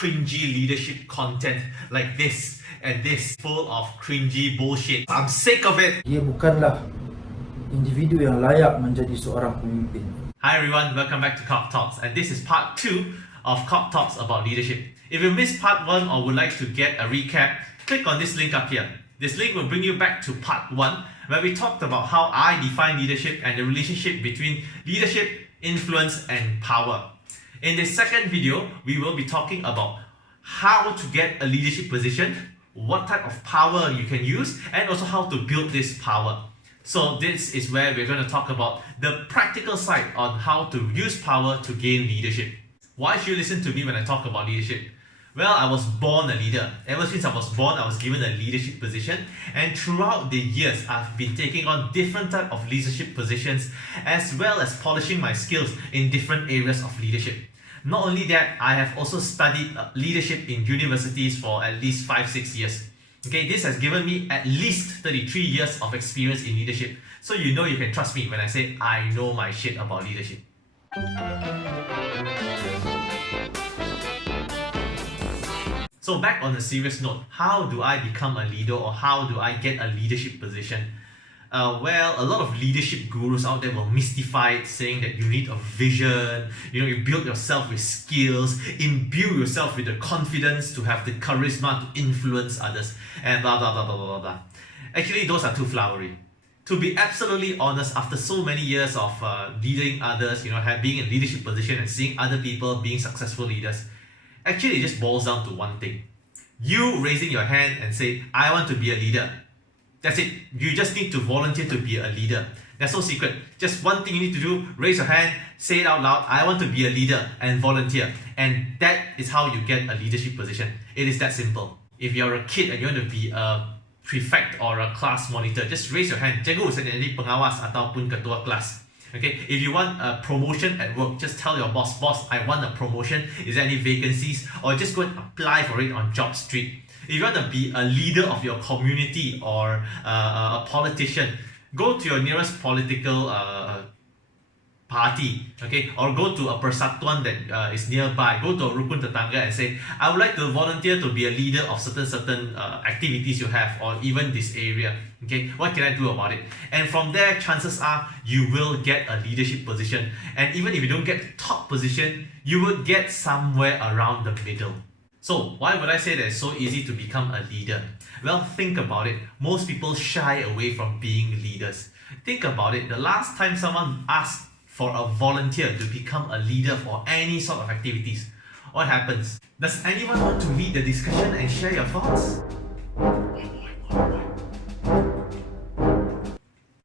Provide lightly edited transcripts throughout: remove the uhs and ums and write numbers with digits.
cringy leadership content like this and this full of cringy bullshit. I'm sick of it. Dia bukanlah individu yang layak menjadi seorang pemimpin. Hi everyone, welcome back to Kok Talks, and this is part 2 of Kok Talks about leadership. If you missed part 1 or would like to get a recap, click on this link up here. This link will bring you back to part 1, where we talked about how I define leadership and the relationship between leadership, influence and power. In this second video, we will be talking about how to get a leadership position, what type of power you can use, and also how to build this power. So this is where we're going to talk about the practical side on how to use power to gain leadership. Why should you listen to me when I talk about leadership? Well, I was born a leader. Ever since I was born, I was given a leadership position, and throughout the years, I've been taking on different type of leadership positions as well as polishing my skills in different areas of leadership. Not only that, I have also studied leadership in universities for at least 5-6 years. Okay, this has given me at least 33 years of experience in leadership. So you know you can trust me when I say I know my shit about leadership. So back on a serious note, how do I become a leader or how do I get a leadership position? Well, a lot of leadership gurus out there will mystify it, saying that you need a vision, you build yourself with skills, imbue yourself with the confidence to have the charisma to influence others, and blah blah blah blah blah blah. Actually, those are too flowery. To be absolutely honest, after so many years of leading others, being in leadership position and seeing other people being successful leaders, actually it just boils down to one thing. You raising your hand and say, I want to be a leader. That's it. You just need to volunteer to be a leader. There's no secret. Just one thing you need to do, raise your hand, say it out loud, I want to be a leader, and volunteer. And that is how you get a leadership position. It is that simple. If you're a kid and you want to be a prefect or a class monitor, just raise your hand. Cikgu saya jadi pengawas ataupun ketua kelas. Okay, if you want a promotion at work, just tell your boss, I want a promotion. Is there any vacancies? Or just go and apply for it on Job Street. If you want to be a leader of your community or a politician, go to your nearest political party, okay, or go to a persatuan that is nearby. Go to a rukun tetangga and say, I would like to volunteer to be a leader of certain activities you have, or even this area. Okay, what can I do about it? And from there, chances are you will get a leadership position. And even if you don't get the top position, you would get somewhere around the middle. So why would I say that it's so easy to become a leader? Well, think about it. Most people shy away from being leaders. Think about it. The last time someone asked for a volunteer to become a leader for any sort of activities, what happens? Does anyone want to lead the discussion and share your thoughts?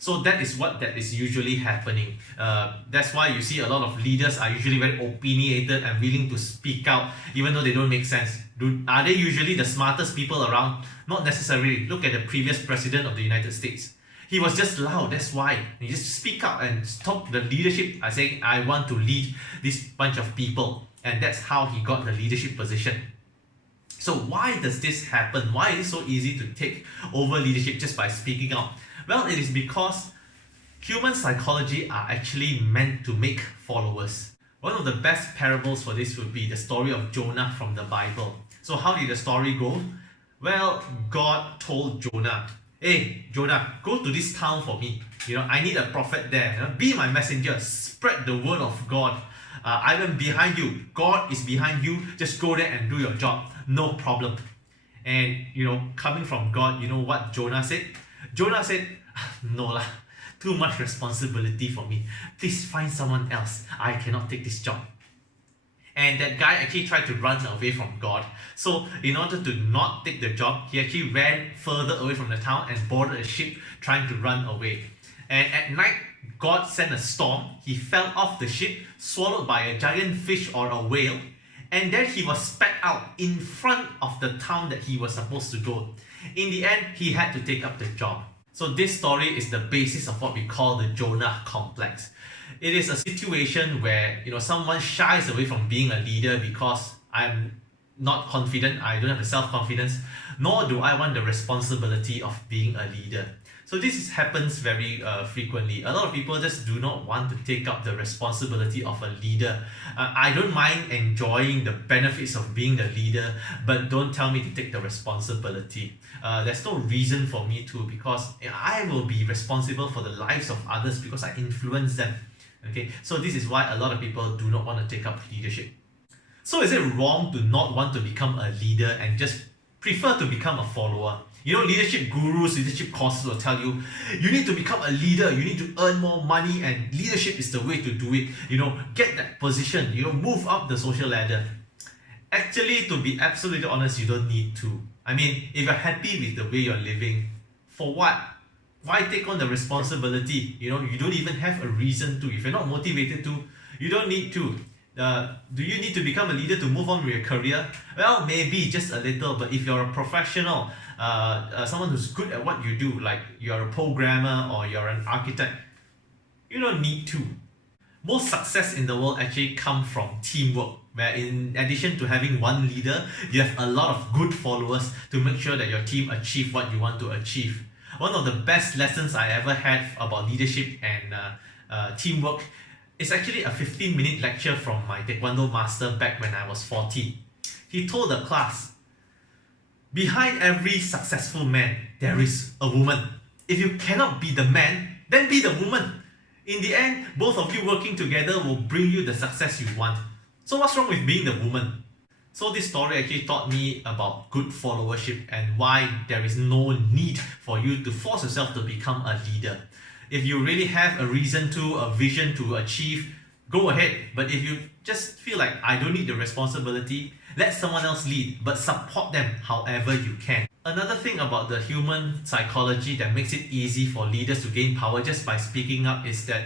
So that is usually happening. That's why you see a lot of leaders are usually very opinionated and willing to speak out even though they don't make sense. Are they usually the smartest people around? Not necessarily. Look at the previous president of the United States. He was just loud, that's why. He just speak out and stop the leadership by saying, I want to lead this bunch of people. And that's how he got the leadership position. So why does this happen? Why is it so easy to take over leadership just by speaking out? Well, it is because human psychology are actually meant to make followers. One of the best parables for this would be the story of Jonah from the Bible. So how did the story go? Well, God told Jonah, hey, Jonah, go to this town for me. I need a prophet there. Be my messenger. Spread the word of God. I am behind you. God is behind you. Just go there and do your job. No problem. And, coming from God, you know what Jonah said? Jonah said, no lah, too much responsibility for me. Please find someone else. I cannot take this job. And that guy actually tried to run away from God. So in order to not take the job, he actually ran further away from the town and boarded a ship trying to run away. And at night, God sent a storm. He fell off the ship, swallowed by a giant fish or a whale. And then he was spat out in front of the town that he was supposed to go. In the end, he had to take up the job. So this story is the basis of what we call the Jonah complex. It is a situation where someone shies away from being a leader because I'm not confident, I don't have the self-confidence, nor do I want the responsibility of being a leader. So happens very frequently. A lot of people just do not want to take up the responsibility of a leader. I don't mind enjoying the benefits of being the leader, but don't tell me to take the responsibility. There's no reason for me to, because I will be responsible for the lives of others because I influence them. Okay, so this is why a lot of people do not want to take up leadership. So is it wrong to not want to become a leader and just prefer to become a follower? You know, leadership gurus, leadership courses will tell you, you need to become a leader, you need to earn more money, and leadership is the way to do it. You know, get that position, you know, move up the social ladder. Actually, to be absolutely honest, you don't need to. I mean, if you're happy with the way you're living, for what? Why take on the responsibility? You know, you don't even have a reason to. If you're not motivated to, you don't need to. Do you need to become a leader to move on with your career? Well, maybe just a little, but if you're a professional, someone who's good at what you do, like you're a programmer or you're an architect, you don't need to. Most success in the world actually come from teamwork, where in addition to having one leader, you have a lot of good followers to make sure that your team achieve what you want to achieve. One of the best lessons I ever had about leadership and teamwork is actually a 15-minute lecture from my Taekwondo master back when I was 14. He told the class, behind every successful man, there is a woman. If you cannot be the man, then be the woman. In the end, both of you working together will bring you the success you want. So what's wrong with being the woman? So this story actually taught me about good followership and why there is no need for you to force yourself to become a leader. If you really have a reason to, a vision to achieve, go ahead. But if you just feel like I don't need the responsibility, let someone else lead, but support them however you can. Another thing about the human psychology that makes it easy for leaders to gain power just by speaking up is that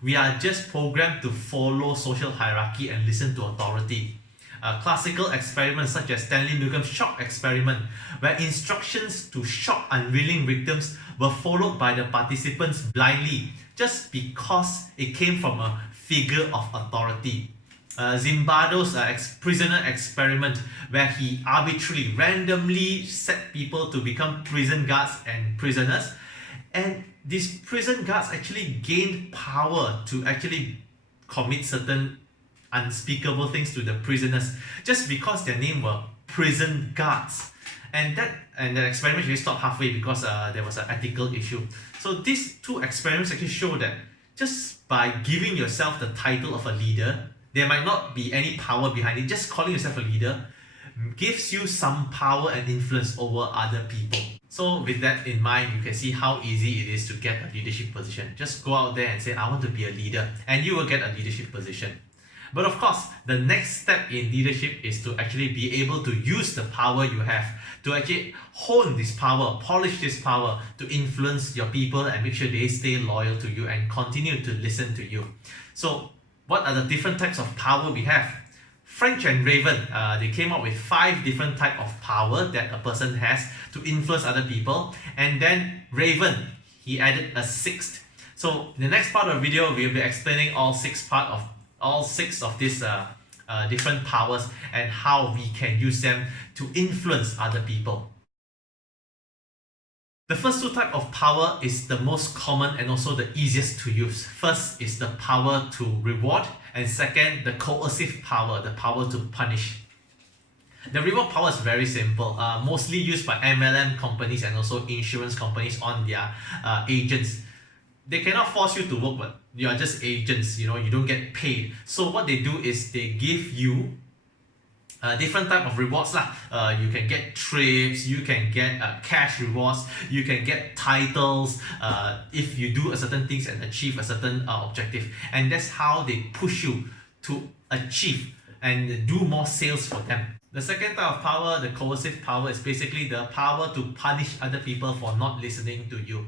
we are just programmed to follow social hierarchy and listen to authority. Classical experiments such as Stanley Milgram's shock experiment, where instructions to shock unwilling victims were followed by the participants blindly just because it came from a figure of authority. Zimbardo's prisoner experiment, where he arbitrarily, randomly set people to become prison guards and prisoners, and these prison guards actually gained power to actually commit certain unspeakable things to the prisoners just because their name were prison guards. And the experiment actually stopped halfway because there was an ethical issue. So these two experiments actually show that just by giving yourself the title of a leader, there might not be any power behind it. Just calling yourself a leader gives you some power and influence over other people. So with that in mind, you can see how easy it is to get a leadership position. Just go out there and say, I want to be a leader, and you will get a leadership position. But of course, the next step in leadership is to actually be able to use the power you have, to actually hone this power, polish this power, to influence your people and make sure they stay loyal to you and continue to listen to you. So what are the different types of power we have? French and Raven, they came up with 5 different types of power that a person has to influence other people. And then Raven, he added a 6th. So in the next part of the video, we'll be explaining all 6 of these different powers and how we can use them to influence other people. The first 2 types of power is the most common and also the easiest to use. First is the power to reward, and second, the coercive power, the power to punish. The reward power is very simple, mostly used by MLM companies and also insurance companies on their agents. They cannot force you to work, but you are just agents, you know, you don't get paid. So what they do is they give you different type of rewards lah. You can get trips, you can get cash rewards, you can get titles if you do a certain things and achieve a certain objective. And that's how they push you to achieve and do more sales for them. The second type of power, the coercive power, is basically the power to punish other people for not listening to you.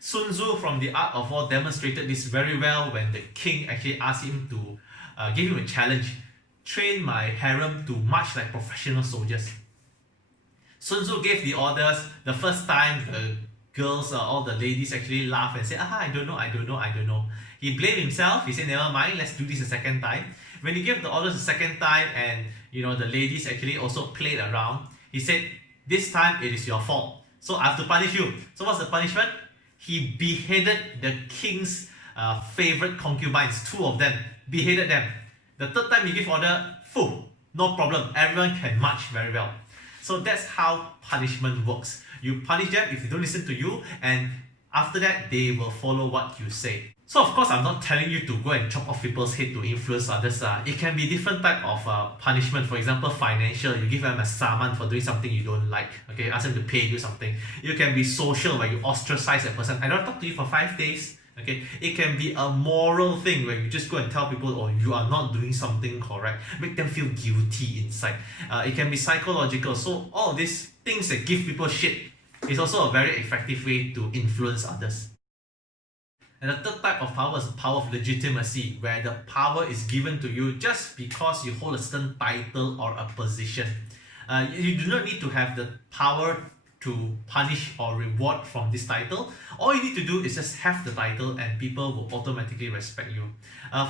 Sun Tzu from The Art of War demonstrated this very well when the king actually asked him to give him a challenge. Train my harem to march like professional soldiers. Sun Tzu gave the orders. The first time, the girls, all the ladies actually laughed and said, I don't know. He blamed himself. He said, never mind, let's do this a second time. When he gave the orders a second time and the ladies actually also played around, he said, this time it is your fault. So I have to punish you. So what's the punishment? He beheaded the king's favorite concubines, two of them, beheaded them. The third time he gave order, no problem, everyone can march very well. So that's how punishment works. You punish them if they don't listen to you, and after that, they will follow what you say. So of course, I'm not telling you to go and chop off people's head to influence others. It can be different type of punishment. For example, financial. You give them a saman for doing something you don't like. Okay, ask them to pay you something. It can be social, where you ostracize a person. I don't talk to you for 5 days. Okay, it can be a moral thing where you just go and tell people, oh, you are not doing something correct. Make them feel guilty inside. It can be psychological. So all these things that give people shit is also a very effective way to influence others. And the third type of power is the power of legitimacy, where the power is given to you just because you hold a certain title or a position. You do not need to have the power to punish or reward from this title. All you need to do is just have the title and people will automatically respect you.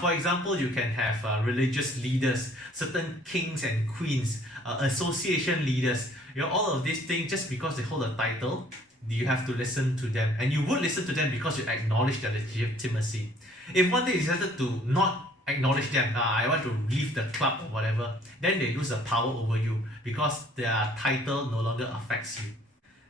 For example, you can have religious leaders, certain kings and queens, association leaders. All of these things, just because they hold a title, you have to listen to them, and you would listen to them because you acknowledge their legitimacy. If one day you decided to not acknowledge them, I want to leave the club or whatever, then they lose the power over you because their title no longer affects you.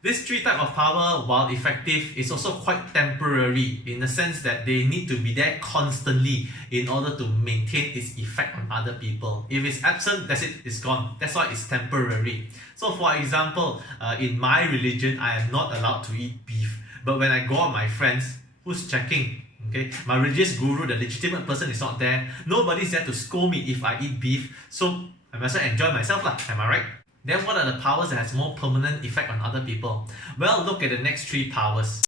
This three type of power, while effective, is also quite temporary in the sense that they need to be there constantly in order to maintain its effect on other people. If it's absent, that's it, it's gone. That's why it's temporary. So for example, in my religion, I am not allowed to eat beef. But when I go out with my friends, who's checking? Okay, my religious guru, the legitimate person, is not there. Nobody's there to scold me if I eat beef. So I must enjoy myself, am I right? Then what are the powers that has more permanent effect on other people? Well, look at the next three powers.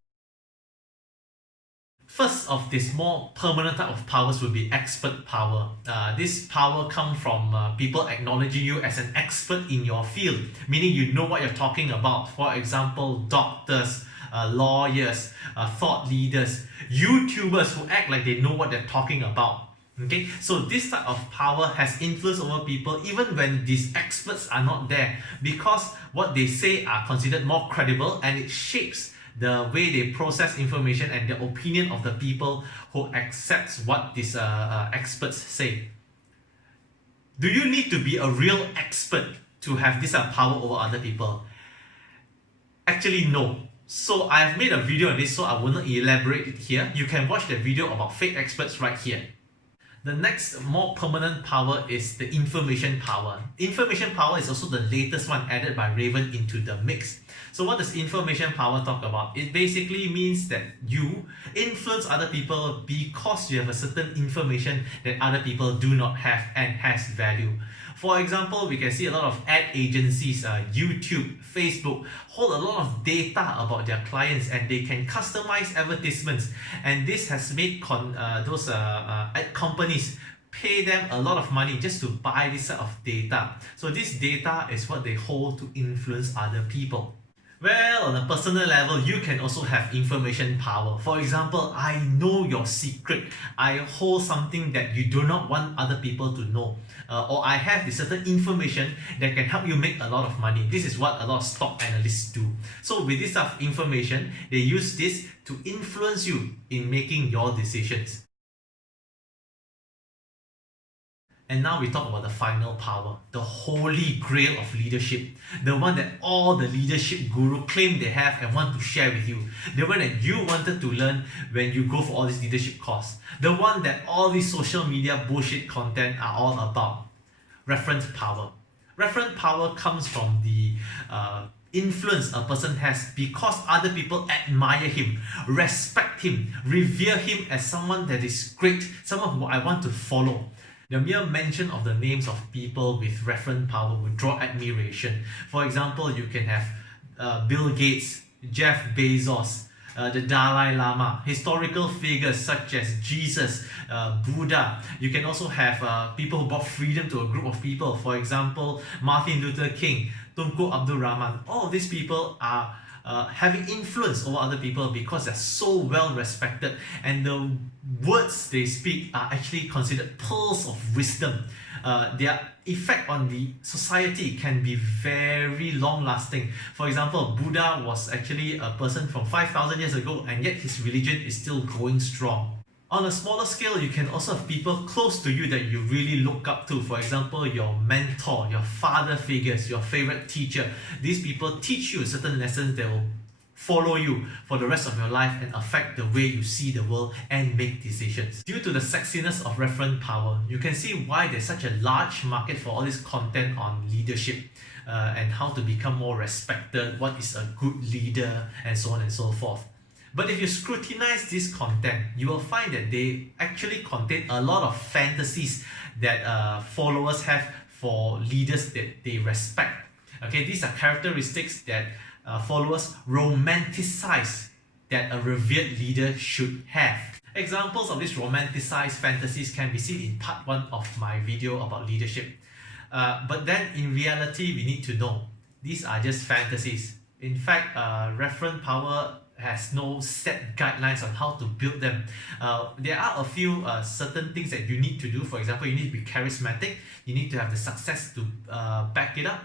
First of this more permanent type of powers would be expert power. This power comes from people acknowledging you as an expert in your field, meaning you know what you're talking about. For example, doctors, lawyers, thought leaders, YouTubers who act like they know what they're talking about. Okay, so this type of power has influence over people even when these experts are not there, because what they say are considered more credible and it shapes the way they process information and the opinion of the people who accepts what these experts say. Do you need to be a real expert to have this power over other people? Actually, no. So I have made a video on this, so I will not elaborate it here. You can watch the video about fake experts right here. The next more permanent power is the information power. Information power is also the latest one added by Raven into the mix. So what does information power talk about? It basically means that you influence other people because you have a certain information that other people do not have and has value. For example, we can see a lot of ad agencies, YouTube, Facebook, hold a lot of data about their clients and they can customize advertisements. And this has made those ad companies pay them a lot of money just to buy this set of data. So this data is what they hold to influence other people. Well, on a personal level, you can also have information power. For example, I know your secret. I hold something that you do not want other people to know. Or I have this certain information that can help you make a lot of money. This is what a lot of stock analysts do. So with this type of information, they use this to influence you in making your decisions. And now we talk about the final power, the holy grail of leadership, the one that all the leadership guru claim they have and want to share with you, the one that you wanted to learn when you go for all these leadership courses, the one that all these social media bullshit content are all about. Referent power. Referent power comes from the influence a person has because other people admire him, respect him, revere him as someone that is great, someone who I want to follow. The mere mention of the names of people with referent power will draw admiration. For example, you can have Bill Gates, Jeff Bezos, the Dalai Lama, historical figures such as Jesus, Buddha. You can also have people who brought freedom to a group of people. For example, Martin Luther King, Tunku Abdul Rahman. All of these people are having influence over other people because they're so well respected, and the words they speak are actually considered pearls of wisdom. Their effect on the society can be very long lasting. For example, Buddha was actually a person from 5,000 years ago, and yet his religion is still going strong. On a smaller scale, you can also have people close to you that you really look up to. For example, your mentor, your father figures, your favorite teacher. These people teach you certain lessons that will follow you for the rest of your life and affect the way you see the world and make decisions. Due to the sexiness of referent power, you can see why there's such a large market for all this content on leadership and how to become more respected, what is a good leader, and so on and so forth. But if you scrutinize this content, you will find that they actually contain a lot of fantasies that followers have for leaders that they respect. Okay, these are characteristics that followers romanticize that a revered leader should have. Examples of these romanticized fantasies can be seen in part 1 of my video about leadership. But then in reality, we need to know these are just fantasies. In fact, referent power has no set guidelines on how to build them. There are a few certain things that you need to do. For example, you need to be charismatic. You need to have the success to back it up.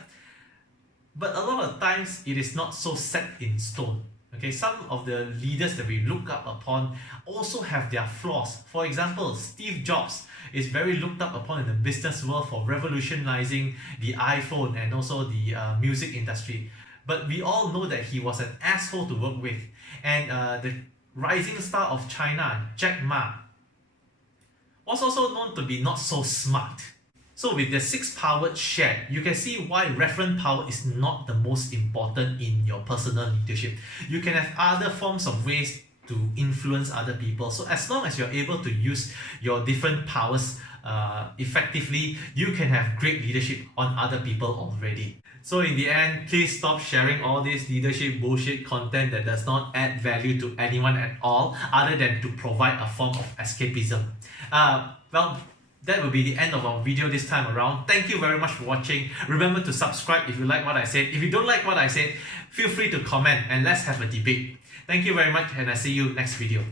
But a lot of times, it is not so set in stone. Okay, some of the leaders that we look up upon also have their flaws. For example, Steve Jobs is very looked up upon in the business world for revolutionizing the iPhone and also the music industry. But we all know that he was an asshole to work with. And the rising star of China, Jack Ma, was also known to be not so smart. So with the 6 powers shared, you can see why referent power is not the most important in your personal leadership. You can have other forms of ways to influence other people. So as long as you're able to use your different powers effectively, you can have great leadership on other people already. So in the end, please stop sharing all this leadership bullshit content that does not add value to anyone at all, other than to provide a form of escapism. Well, that will be the end of our video this time around. Thank you very much for watching. Remember to subscribe if you like what I said. If you don't like what I said, feel free to comment and let's have a debate. Thank you very much, and I'll see you next video.